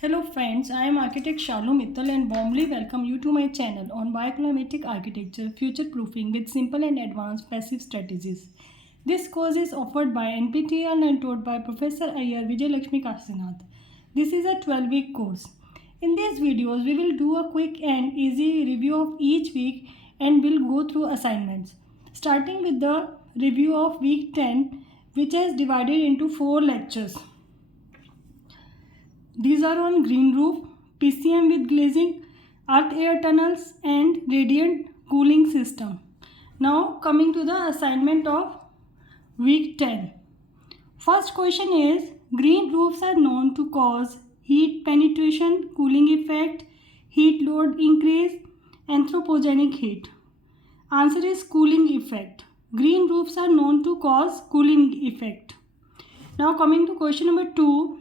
Hello friends, I am architect Shalu Mittal and warmly welcome you to my channel on bioclimatic architecture future proofing with simple and advanced passive strategies. This course is offered by NPTEL and taught by Professor Iyer Vijay Lakshmi Kasinath. This is a 12-week course. In these videos, we will do a quick and easy review of each week and will go through assignments. Starting with the review of week 10, which is divided into 4 lectures. These are on green roof, PCM with glazing, earth air tunnels and radiant cooling system. Now coming to the assignment of week 10. First question is, green roofs are known to cause heat penetration, cooling effect, heat load increase, anthropogenic heat. Answer is cooling effect. Green roofs are known to cause cooling effect. Now coming to question number 2.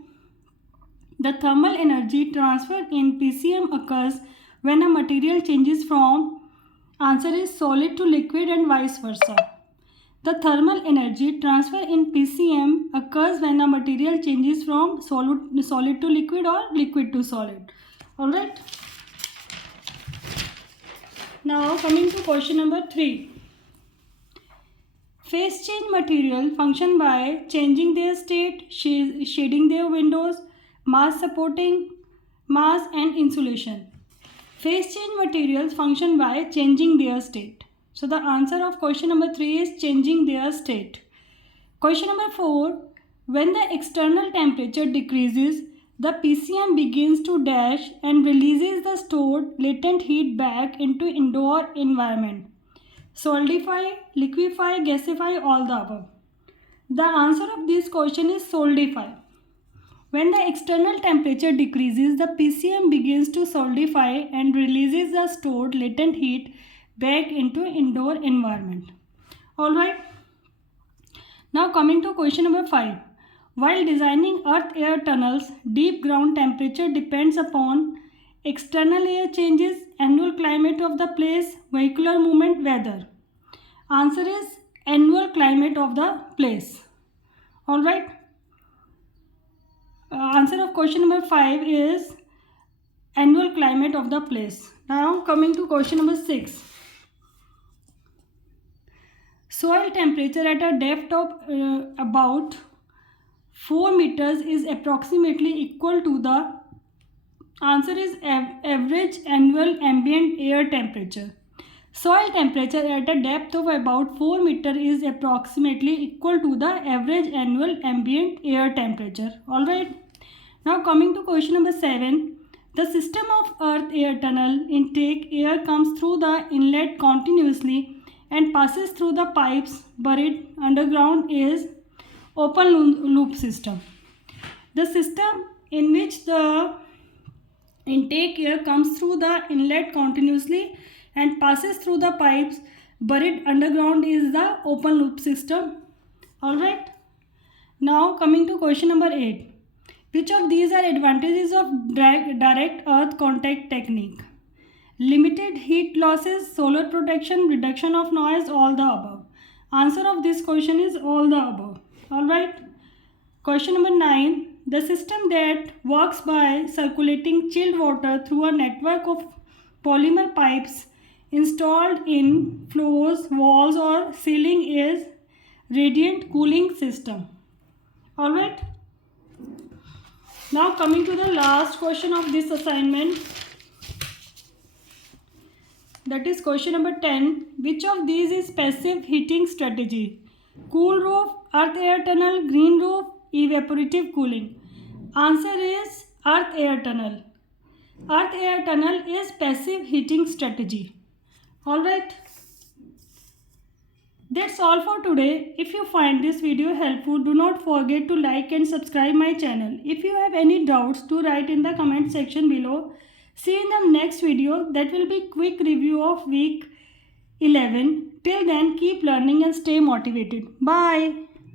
The thermal energy transfer in PCM occurs when a material changes from, answer is solid to liquid and vice versa. The thermal energy transfer in PCM occurs when a material changes from solid to liquid or liquid to solid. Alright. Now coming to question number 3. Phase change material function by changing their state, shading their windows, mass supporting, mass and insulation. Phase change materials function by changing their state. So the answer of question number 3 is changing their state. Question number 4. When the external temperature decreases, the PCM begins to dash and releases the stored latent heat back into indoor environment. Solidify, liquefy, gasify, all the above. The answer of this question is solidify. When the external temperature decreases, the PCM begins to solidify and releases the stored latent heat back into indoor environment. Alright. Now coming to question number 5. While designing earth air tunnels, deep ground temperature depends upon external air changes, annual climate of the place, vehicular movement, weather. Answer is annual climate of the place. Alright. Answer of question number 5 is annual climate of the place. Now coming to question number 6. Soil temperature at a depth of about 4 meters is approximately equal to the, answer is average annual ambient air temperature. Soil temperature at a depth of about 4 meters is approximately equal to the average annual ambient air temperature. Alright. Now coming to question number 7. The system of earth air tunnel intake, air comes through the inlet continuously and passes through the pipes buried underground is open loop system. The system in which the intake air comes through the inlet continuously and passes through the pipes buried underground is the open loop system. Alright. Now coming to question number 8. Which of these are advantages of direct earth contact technique? Limited heat losses, solar protection, reduction of noise, all the above. Answer of this question is all the above. Alright. Question number 9. The system that works by circulating chilled water through a network of polymer pipes installed in floors, walls or ceiling is radiant cooling system. Alright. Now coming to the last question of this assignment, that is question number 10. Which of these is passive heating strategy? Cool roof, earth air tunnel, green roof, evaporative cooling. Answer is earth air tunnel. Earth air tunnel is passive heating strategy. Alright. That's all for today. If you find this video helpful, do not forget to like and subscribe my channel. If you have any doubts, do write in the comment section below. See you in the next video, that will be quick review of week 11. Till then, keep learning and stay motivated. Bye.